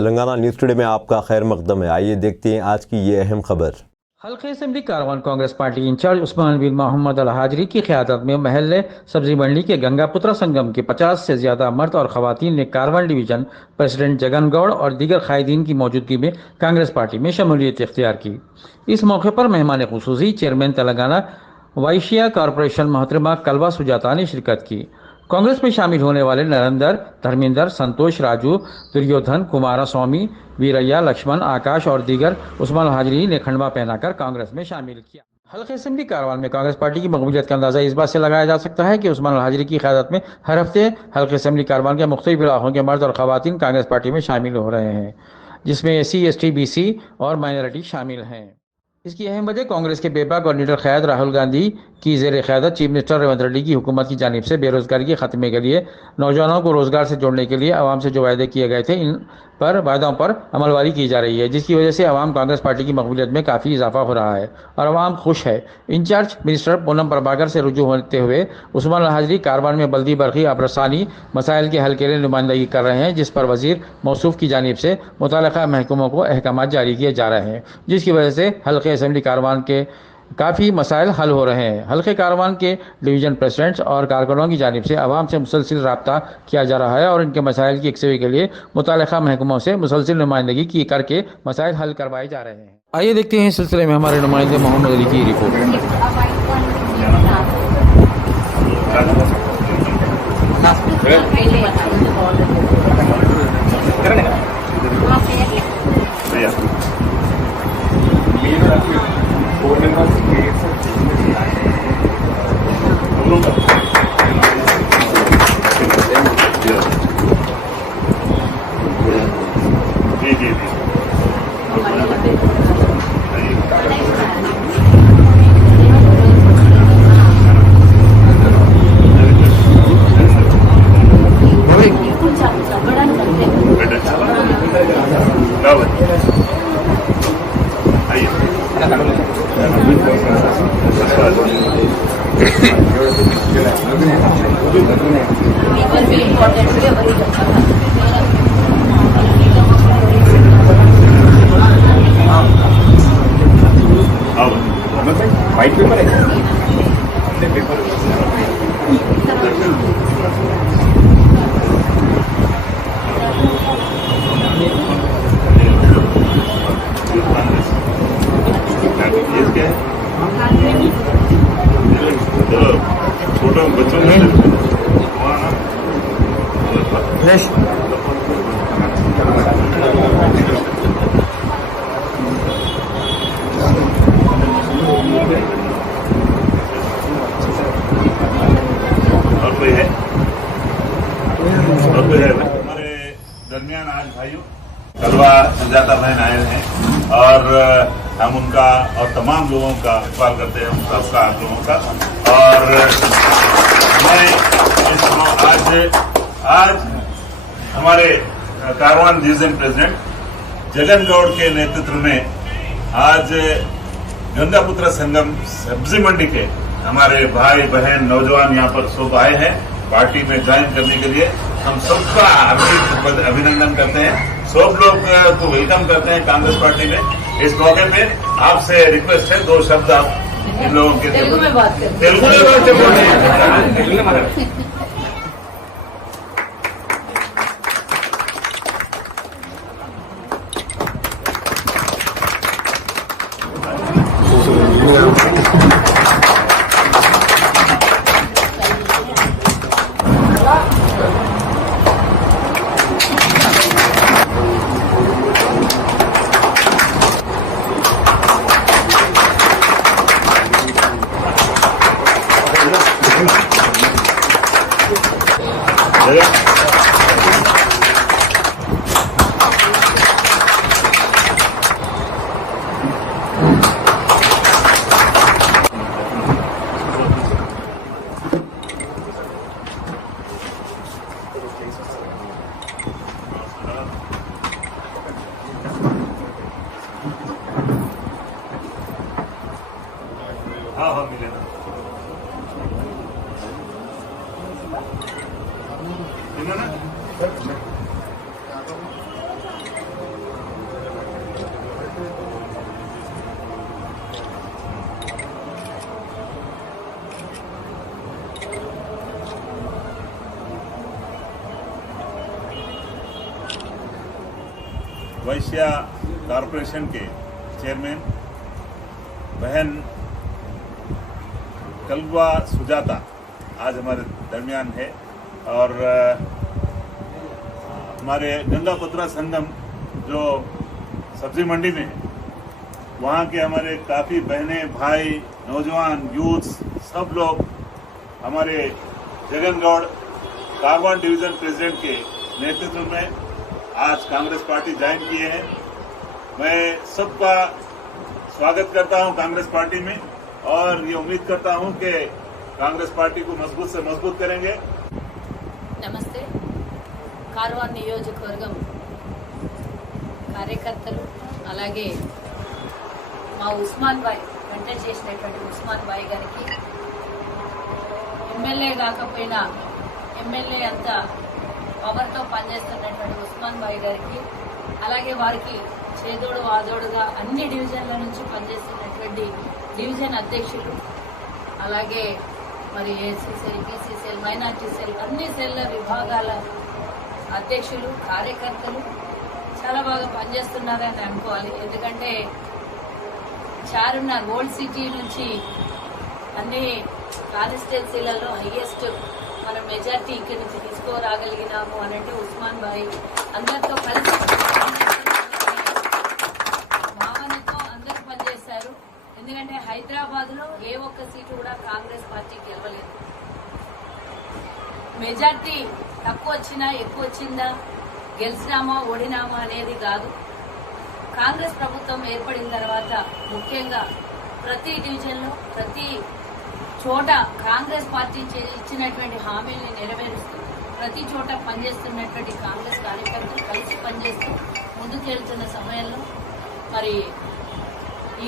Telangana news today में आपका खैर मकदम है। आइए देखते हैं आज की ये अहम खबर। हल्के assembly Karwan Congress party in charge Usman बिन मोहम्मद अल हाजरी की क़यादत में महल्ले सब्जी मंडी के गंगापुत्रा संगम के 50 से ज़्यादा मर्द और ख़वातीन ने कारवान डिवीज़न प्रेसिडेंट जगन गौड़ और दीगर कायदीन की मौजूदगी में कांग्रेस पार्टी में शमूलियत इख्तियार की। इस मौके पर मेहमान खुसूसी चेयरमैन तेलंगाना वाइशिया कॉरपोरेशन मोहतरमा कलवा सुजाता ने शिरकत की। कांग्रेस में शामिल होने वाले नरेंद्र, धर्मेंद्र, संतोष, राजू, दुर्योधन, कुमारा स्वामी, वीरैया, लक्ष्मण, आकाश और दीगर उस्मान हाजरी ने खंडवा पहनाकर कांग्रेस में शामिल किया। हल्के असेंबली कारवान में कांग्रेस पार्टी की मकबूलियत का अंदाजा इस बात से लगाया जा सकता है कि उस्मान हाजरी की क़यादत में हर हफ्ते हल्के असेंबली कारवान के मुख्तलिफ इलाकों के मर्द और ख़वातीन कांग्रेस पार्टी में शामिल हो रहे हैं, जिसमें SC, ST, BC और माइनॉरिटी शामिल हैं। इसकी अहम वजह कांग्रेस के बेबाक और लीडर क़यादत राहुल गांधी की ज़ेर क़यादत चीफ मिनिस्टर रेवंत रेड्डी की हुकूमत की जानिब से बेरोज़गारी के ख़त्मे के लिए, नौजवानों को रोज़गार से जोड़ने के लिए अवाम से जो वायदे किए गए थे, इन पर वायदों पर अमलवारी की जा रही है, जिसकी वजह से अवाम कांग्रेस पार्टी की मकबूलियत में काफ़ी इजाफा हो रहा है और अवाम खुश है। इंचार्ज मिनिस्टर पूनम प्रभाकर से रुजू होते हुए उस्मान हाजरी कारवान में बल्दी बरखी आबरसानी मसाइल के हल के लिए नुमाइंदगी कर रहे हैं, जिस पर वज़ीर मौसूफ की जानिब से मुतल्लिक़ा महकमों को अहकाम जारी किए जा रहे हैं, जिसकी वजह से हल्के असेंबली कारवान के काफ़ी मसाइल हल हो रहे हैं। हल्के कारवान के डिवीज़न प्रेसिडेंट्स और कारकुनों की जानिब से अवाम से मुसलसिल रब्ता किया जा रहा है और इनके मसाइल की यकसवी के लिए मुतल्लिक़ा महकमों से मुसलसिल नुमाइंदगी की करके मसाइल हल करवाए जा रहे हैं। आइए देखते हैं इस सिलसिले में हमारे नुमाइंदे मोहम्मद अली की रिपोर्ट। वाइट पेपर है छोटा बच्चों और कोई है हमारे दरमियान आज भाइयों कलवा सुजाता बहन आए हैं और हम उनका और तमाम लोगों का इकबाल करते हैं, सबका आप लोगों का। और मैं आज हमारे कारवान डिवीजन प्रेसिडेंट जगन गौड़ के नेतृत्व में आज गंगापुत्रा संगम सब्जी मंडी के हमारे भाई बहन नौजवान यहाँ पर सब आए हैं पार्टी में ज्वाइन करने के लिए। हम सबका अभिनंदन करते हैं, सब लोग को वेलकम करते हैं कांग्रेस पार्टी में। इस मौके पे आपसे रिक्वेस्ट है, 2 शब्द आप इन लोगों के तेलुगु में बात करें। वैश्य कॉरपोरेशन के चेयरमैन बहन कलवा सुजाता आज हमारे दरमियान है और हमारे गंगापुत्रा संगम जो सब्जी मंडी में है वहाँ के हमारे काफ़ी बहनें भाई नौजवान यूथ सब लोग हमारे जगनगौड़ कारवान डिवीज़न प्रेसिडेंट के नेतृत्व में आज कांग्रेस पार्टी ज्वाइन किए हैं। मैं सबका स्वागत करता हूं कांग्रेस पार्टी में और ये उम्मीद करता हूं कि कांग्रेस पार्टी को मजबूत से मजबूत करेंगे। నమస్తే కార్వాన్ నియోజకవర్గం కార్యకర్తలు అలాగే మా ఉస్మాన్ భాయ్ వెంట చేసినటువంటి ఉస్మాన్ భాయ్ గారికి ఎమ్మెల్యే కాకపోయినా ఎమ్మెల్యే అంత పవర్తో పనిచేస్తున్నటువంటి ఉస్మాన్ భాయ్ గారికి అలాగే వారికి చేదోడు వాదోడుగా అన్ని డివిజన్ల నుంచి పనిచేస్తున్నటువంటి డివిజన్ అధ్యక్షులు అలాగే మరి AC cell BC cell minority cell అన్ని సెల్ల విభాగాల అధ్యక్షులు కార్యకర్తలు చాలా బాగా పనిచేస్తున్నారని అనుకోవాలి. ఎందుకంటే చారున్నర ఓల్డ్ సిటీ నుంచి అన్ని కాన్స్టిట్యున్సీలలో హైయెస్ట్ మనం మెజార్టీ ఇక్కడి నుంచి తీసుకోరాగలిగినాము అనంటే ఉస్మాన్ భాయ్ అందరితో కలిసి భావనతో అందరూ పనిచేశారు. ఎందుకంటే హైదరాబాద్ లో ఏ ఒక్క సీటు కూడా కాంగ్రెస్ పార్టీ గెలవలేదు. మెజార్టీ తక్కువ వచ్చినా ఎక్కువ వచ్చిందా గెలిచినామా ఓడినామా అనేది కాదు. కాంగ్రెస్ ప్రభుత్వం ఏర్పడిన తర్వాత ముఖ్యంగా ప్రతి డివిజన్లో ప్రతి చోట కాంగ్రెస్ పార్టీ ఇచ్చినటువంటి హామీల్ని నెరవేరుస్తూ ప్రతి చోట పనిచేస్తున్నటువంటి కాంగ్రెస్ కార్యకర్తలు కలిసి పనిచేస్తూ ముందుకెళ్తున్న సమయంలో మరి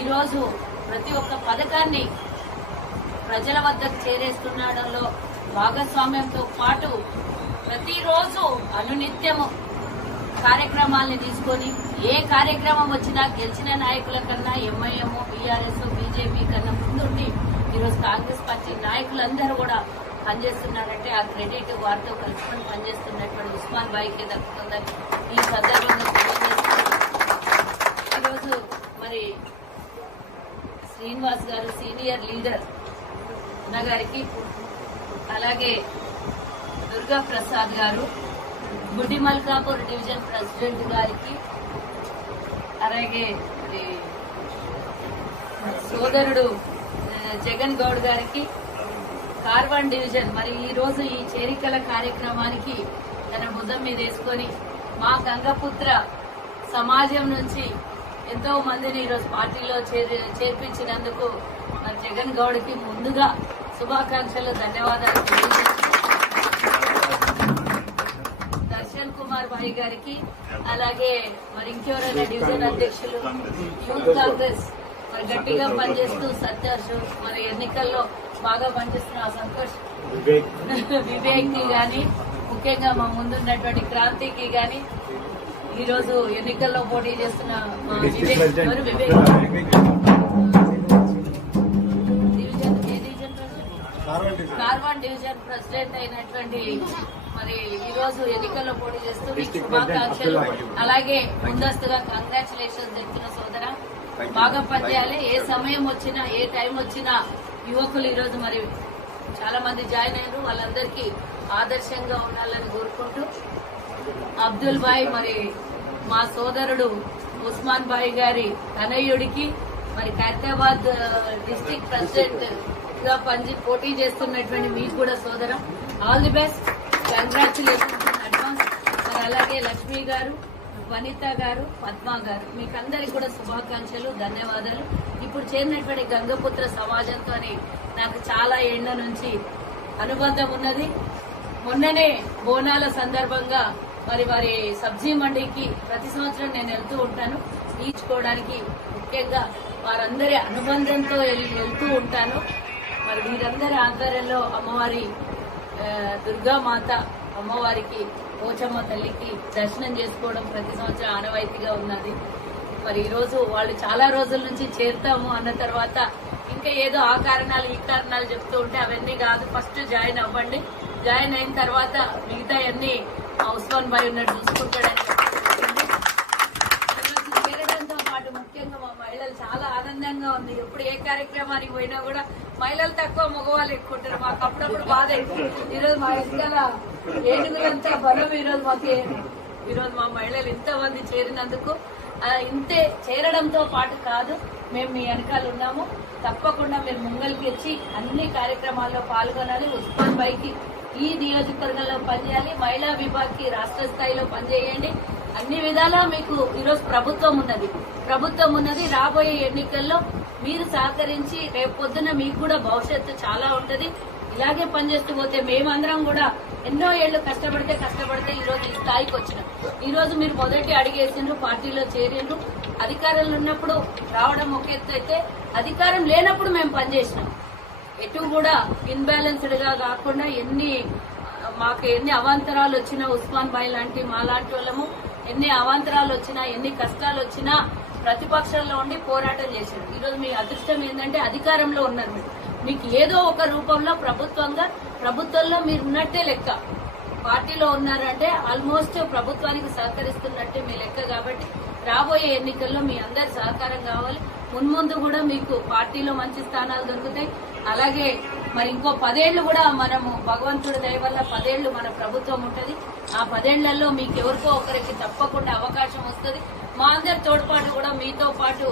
ఈరోజు ప్రతి ఒక్క పథకాన్ని ప్రజల వద్దకు చేరేస్తుండడంలో భాగస్వామ్యంతో పాటు ప్రతిరోజు అనునిత్యము కార్యక్రమాల్ని తీసుకొని ఏ కార్యక్రమం వచ్చినా గెలిచిన నాయకుల కన్నా ఎంఐఎం బీఆర్ఎస్ బీజేపీ కన్నా ముందుండి ఈరోజు కాంగ్రెస్ పార్టీ నాయకులందరూ కూడా పనిచేస్తున్నారంటే ఆ క్రెడిట్ వారితో కలుసుకొని పనిచేస్తున్నటువంటి ఉస్మాన్ భాయ్కే దక్కుతుందని ఈ సందర్భంగా తెలియజేస్తున్నారు. ఈరోజు మరి శ్రీనివాస్ గారు సీనియర్ లీడర్ గారికి అలాగే దుర్గా ప్రసాద్ గారు గుడి మల్కాపూర్ డివిజన్ ప్రెసిడెంట్ గారికి అలాగే సోదరుడు జగన్ గౌడ్ గారికి కార్వాన్ డివిజన్ మరి ఈ రోజు ఈ చేరికల కార్యక్రమానికి తన భుజం మీద వేసుకొని మా గంగపుత్ర సమాజం నుంచి ఎంతో మందిని ఈరోజు పార్టీలో చేర్పించినందుకు మరి జగన్ గౌడ్కి ముందుగా శుభాకాంక్షలు ధన్యవాదాలు దర్శన్ కుమార్ భాయ్ గారికి అలాగే మరి ఇంకెవరైనా డివిజన్ అధ్యక్షులు యూత్ కాంగ్రెస్ మరి గట్టిగా పనిచేస్తూ సత్యాష్ మరి ఎన్నికల్లో బాగా పనిచేస్తున్న సంతోష్ వివేక్ కి గాని ముఖ్యంగా మా ముందున్నటువంటి క్రాంతికి గాని ఈరోజు ఎన్నికల్లో పోటీ చేస్తున్న మా వివేక్ కార్వాన్ డివిజన్ ప్రెసిడెంట్ అయినటువంటి మరి ఈ రోజు ఎన్నికల్లో పోటీ చేస్తూ మీకు శుభాకాంక్షలు అలాగే ముందస్తుగా కంగ్రాచులేషన్స్ చెప్తున్న సోదర బాగా పనిచేయాలి. ఏ సమయం వచ్చినా ఏ టైం వచ్చినా యువకులు ఈ రోజు మరి చాలా మంది జాయిన్ అయ్యారు. వాళ్ళందరికీ ఆదర్శంగా ఉండాలని కోరుకుంటూ అబ్దుల్ భాయ్ మరి మా సోదరుడు ఉస్మాన్ భాయ్ గారి తనయుడికి మరి ఖైరతాబాద్ డిస్ట్రిక్ట్ ప్రెసిడెంట్ గా పోటీ చేస్తున్నటువంటి మీకు కూడా సోదరం all the best, congratulations in advance. మరి అలాగే లక్ష్మి గారు, వనిత గారు, పద్మ గారు మీకందరికి కూడా శుభాకాంక్షలు ధన్యవాదాలు. ఇప్పుడు చేరినటువంటి గంగపుత్ర సమాజంతో నాకు చాలా ఏళ్ల నుంచి అనుబంధం ఉన్నది. మొన్ననే బోనాల సందర్భంగా మరి వారి సబ్జీ మండీకి ప్రతి సంవత్సరం నేను వెళ్తూ ఉంటాను తీర్చుకోవడానికి. ముఖ్యంగా వారందరి అనుబంధంతో వెళ్తూ ఉంటాను. మరి వీరందరి ఆధ్వర్యంలో అమ్మవారి దుర్గామాత అమ్మవారికి పోచమ్మ తల్లికి దర్శనం చేసుకోవడం ప్రతి సంవత్సరం ఆనవాయితీగా ఉన్నది. మరి ఈ రోజు వాళ్ళు చాలా రోజుల నుంచి చేరుతాము అన్న తర్వాత ఇంకా ఏదో ఆ కారణాలు ఈ కారణాలు చెప్తూ ఉంటే అవన్నీ కాదు, ఫస్ట్ జాయిన్ అవ్వండి. జాయిన్ అయిన తర్వాత మిగతా అన్ని ఉస్మాన్ భాయ్ ఉన్నట్టు చూసుకుంటాడని ఎప్పుడు ఏ కార్యక్రమానికి పోయినా కూడా మహిళలు తక్కువ మగవాళ్ళు ఎక్కువ ఉంటారు. మాకు అప్పుడప్పుడు బాధ అవుతుంది. ఈరోజు మా వెనకాల ఏనుగులంతా బలం ఈరోజు మా మహిళలు ఇంతమంది చేరినందుకు ఇంతే చేరడంతో పాటు కాదు, మేము మీ వెనకాల ఉన్నాము. తప్పకుండా మీరు ముంగలికి వచ్చి అన్ని కార్యక్రమాల్లో పాల్గొనాలి. ఉస్మాన్ భాయ్కి ఈ నియోజకవర్గంలో పనిచేయాలి. మహిళా విభాగ్కి రాష్ట్ర స్థాయిలో పనిచేయండి. అన్ని విధాలా మీకు ఈరోజు ప్రభుత్వం ఉన్నది. రాబోయే ఎన్నికల్లో మీరు సహకరించి రేపు పొద్దున మీకు కూడా భవిష్యత్తు చాలా ఉంటది. ఇలాగే పనిచేస్తూ పోతే మేమందరం కూడా ఎన్నో ఏళ్లు కష్టపడితే ఈరోజు ఈ స్థాయికి వచ్చినాం. ఈరోజు మీరు మొదటి అడిగేసిండ్రు, పార్టీలో చేరిండ్రు. అధికారంలో ఉన్నప్పుడు రావడం ఒక ఎత్తు అయితే, అధికారం లేనప్పుడు మేము పనిచేసినాం. ఎటు కూడా ఇన్బ్యాలెన్స్డ్ గా కాకుండా మాకు ఎన్ని అవాంతరాలు వచ్చినా, ఉస్మాన్ భాయ్ లాంటి మా లాంటి వాళ్ళము ఎన్ని అవాంతరాలు వచ్చినా, ఎన్ని కష్టాలు వచ్చినా ప్రతిపక్షంలో ఉండి పోరాటం చేశారు. ఈరోజు మీ అదృష్టం ఏంటంటే అధికారంలో ఉన్నారు. మీకు ఏదో ఒక రూపంలో ప్రభుత్వంలో మీరు ఉన్నట్టే లెక్క. పార్టీలో ఉన్నారంటే ఆల్మోస్ట్ ప్రభుత్వానికి సహకరిస్తున్నట్టే మీ లెక్క. కాబట్టి రాబోయే ఎన్నికల్లో మీ అందరి సహకారం కావాలి. మున్ముందు కూడా మీకు పార్టీలో మంచి స్థానాలు దొరుకుతాయి. అలాగే మరి ఇంకో 10 ఏళ్లు కూడా మనము భగవంతుడి దయ వల్ల 10 ఏళ్లు మన ప్రభుత్వం ఉంటది. ఆ 10 ఏళ్లలో మీకు ఎవరికో ఒకరికి తప్పకుండా అవకాశం వస్తుంది. మా అందరి తోడ్పాటు కూడా మీతో పాటు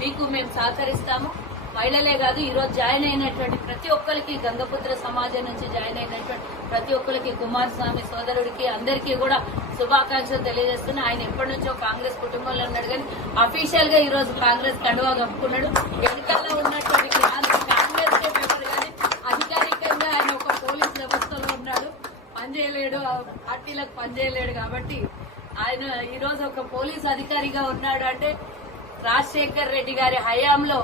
మీకు మేము సహకరిస్తాము. మహిళలే కాదు, ఈరోజు జాయిన్ అయినటువంటి ప్రతి ఒక్కరికి, గంగపుత్ర సమాజం నుంచి జాయిన్ అయినటువంటి ప్రతి ఒక్కరికి, కుమారస్వామి సోదరుడికి అందరికీ కూడా శుభాకాంక్షలు తెలియజేస్తున్నా. ఆయన ఎప్పటి నుంచో కాంగ్రెస్ కుటుంబంలో ఉన్నాడు, కానీ అఫీషియల్ గా ఈ రోజు కాంగ్రెస్ కండువా కప్పుకున్నాడు. ఎన్నికల్లో ఉన్నటువంటి కాంగ్రెస్ పేపర్ కానీ అధికారికంగా ఆయన ఒక పోలీస్ వ్యవస్థలో ఉన్నాడు, పనిచేయలేడు, పార్టీలకు పనిచేయలేడు. కాబట్టి ఆయన ఈ రోజు ఒక పోలీస్ అధికారిగా ఉన్నాడు అంటే రాజశేఖర్ రెడ్డి గారి హయాంలో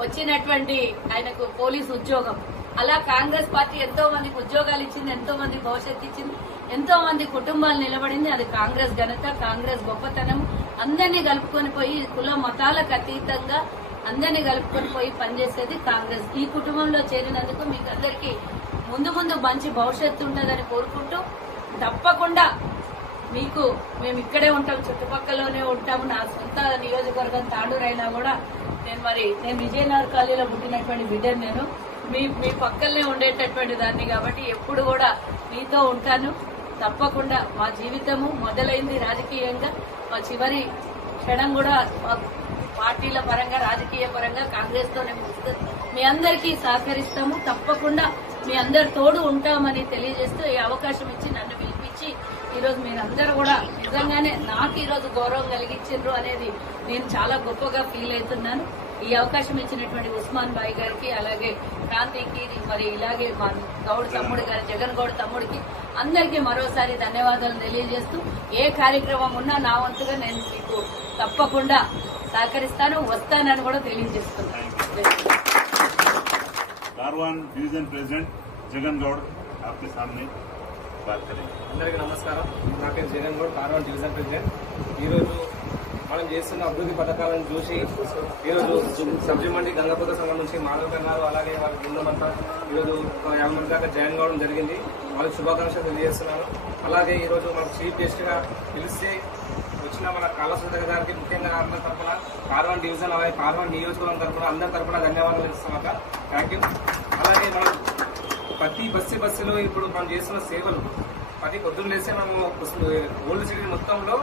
వచ్చినటువంటి ఆయనకు పోలీసు ఉద్యోగం. అలా కాంగ్రెస్ పార్టీ ఎంతో మందికి ఉద్యోగాలు ఇచ్చింది, ఎంతో మంది భవిష్యత్తు ఇచ్చింది, ఎంతో మంది కుటుంబాలు నిలబడింది. అది కాంగ్రెస్ ఘనత, కాంగ్రెస్ గొప్పతనం. అందరినీ కలుపుకొని పోయి కుల మతాలకు అతీతంగా అందరినీ కలుపుకొని పోయి పనిచేసేది కాంగ్రెస్. ఈ కుటుంబంలో చేరినందుకు మీకు అందరికీ ముందు మంచి భవిష్యత్తు ఉంటుందని కోరుకుంటూ, తప్పకుండా మీకు మేము ఇక్కడే ఉంటాం, చుట్టుపక్కలలోనే ఉంటాము. నా సొంత నియోజకవర్గం తాండూరు అయినా కూడా నేను విజయనగర్ కాలనీలో పుట్టినటువంటి బిడ్డను. నేను మీ పక్కనే ఉండేటటువంటి దాన్ని. కాబట్టి ఎప్పుడు కూడా మీతో ఉంటాను. తప్పకుండా మా జీవితము మొదలైంది రాజకీయంగా, మా చివరి క్షణం కూడా పార్టీల పరంగా, రాజకీయ పరంగా కాంగ్రెస్ తోనే ముగుస్తుంది. మీ అందరికీ సహకరిస్తాము. తప్పకుండా మీ అందరి తోడు ఉంటామని తెలియజేస్తూ ఈ అవకాశం ఇచ్చి నన్ను పిలిపించి ఈరోజు మీరందరూ కూడా నిజంగానే నాకు ఈరోజు గౌరవం కలిగించారు అనేది నేను చాలా గొప్పగా ఫీల్ అవుతున్నాను. ఈ అవకాశం ఇచ్చినటువంటి ఉస్మాన్ భాయ్ గారికి, అలాగే క్రాంతికి, మరి ఇలాగే మా గౌడ్ తమ్ముడు గారి, జగన్ గౌడ్ తమ్ముడికి అందరికీ మరోసారి ధన్యవాదాలు తెలియజేస్తూ, ఏ కార్యక్రమం ఉన్నా నా వంతుగా నేను మీకు తప్పకుండా సహకరిస్తాను, వస్తానని కూడా తెలియజేస్తున్నాను. कारवान डिवीजन प्रेसिडेंट जगन गौड़ आपके सामने बात करेंगे. అందరికీ నమస్కారం. నా పేరు జగన్ గౌడ్, కార్వాన్ డివిజన్ ప్రెసిడెంట్. ఈరోజు మనం చేస్తున్న అభివృద్ధి పథకాలను చూసి ఈరోజు సబ్జీ మండి గంగపుత్ర సంఘం నుంచి మాధవ్ గారు, అలాగే వాళ్ళ బృందం అంతా ఈరోజు 50 మంది దాకా జాయిన్ కావడం జరిగింది. వాళ్ళకి శుభాకాంక్షలు తెలియజేస్తున్నాను. అలాగే ఈరోజు మనకు చీఫ్ గెస్ట్ గా పిలిస్తే వచ్చిన మన కాళసుధర్ గారికి ముఖ్యంగా అందరి తరఫున, కార్వాన్ డివిజన్ అలాగే కార్వాన్ నియోజకవర్గం తరఫున అందరి తరఫున ధన్యవాదాలు ఇస్తామక్క. Thank you. అలాగే మనం ప్రతి బస్సులో ఇప్పుడు మనం చేస్తున్న సేవలు, ప్రతి పొద్దున్న లేస్తే మనము ఓల్డ్ సిటీ మొత్తంలో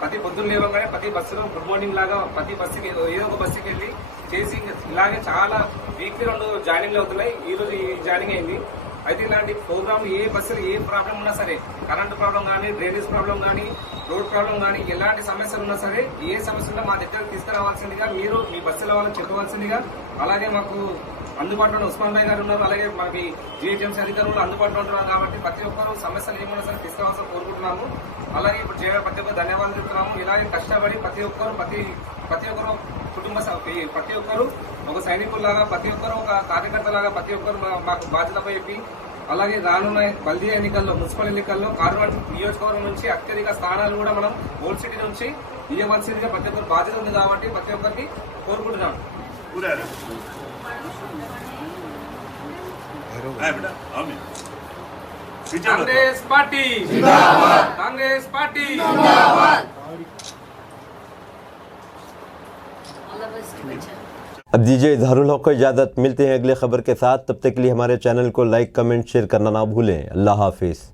ప్రతి పొద్దున్న లేవగానే ప్రతి బస్సులో గుడ్ మార్నింగ్ లాగా ప్రతి బస్సుకి ఏదో ఒక బస్సుకి వెళ్ళి చేసి ఇలాగే చాలా వీక్లీ 2 జాయినింగ్లు అవుతున్నాయి. ఈ రోజు ఈ జాయినింగ్ అయింది. అయితే ఇలాంటి ప్రోగ్రామ్ ఏ బస్సులు ఏ ప్రాబ్లం ఉన్నా సరే, కరెంటు ప్రాబ్లం కానీ, డ్రైనేజ్ ప్రాబ్లం కానీ, రోడ్ ప్రాబ్లం కానీ, ఎలాంటి సమస్యలు ఉన్నా సరే, ఏ సమస్య ఉన్నా మా దగ్గరకు తీసుకురావాల్సిందిగా మీరు మీ బస్సుల వాళ్ళని చెప్పవలసిందిగా. అలాగే మాకు అందుబాటులో ఉస్మాన్ భాయ్ గారు ఉన్నారు, అలాగే మనకి జిహెచ్ఎంసీ అధికారులు అందుబాటులో ఉంటున్నారు. కాబట్టి ప్రతి ఒక్కరు సమస్యలు ఏమైనా సరే తీసుకురావాల్సిన కోరుకుంటున్నాము. అలాగే ఇప్పుడు ప్రతి ఒక్కరు ధన్యవాదాలు చెప్తున్నాము. ఇలాగే కష్టపడి ప్రతి ఒక్కరు కుటుంబ ప్రతి ఒక్కరు ఒక సైనికుల్లాగా, ప్రతి ఒక్కరు ఒక కార్యకర్తలాగా ప్రతి ఒక్కరు మాకు బాధ్యతపై చెప్పి, అలాగే రానున్న బల్దీ ఎన్నికల్లో, మున్సిపల్ ఎన్నికల్లో కార్వాన్ నియోజకవర్గం నుంచి అత్యధిక స్థానాలు కూడా మనం ఓల్డ్ సిటీ నుంచి ఇవ్వవలసిందిగా ప్రతి ఒక్కరు బాధ్యత ఉంది. కాబట్టి ప్రతి ఒక్కరికి కోరుకుంటున్నాం. Congress party Zindabad, Congress party Zindabad. All the best. अब दीजिए इजहारुल हक को इजाज़त। मिलते हैं अगले खबर के साथ, तब तक के लिए हमारे चैनल को लाइक कमेंट शेयर करना ना भूलें। अल्लाह हाफिज़।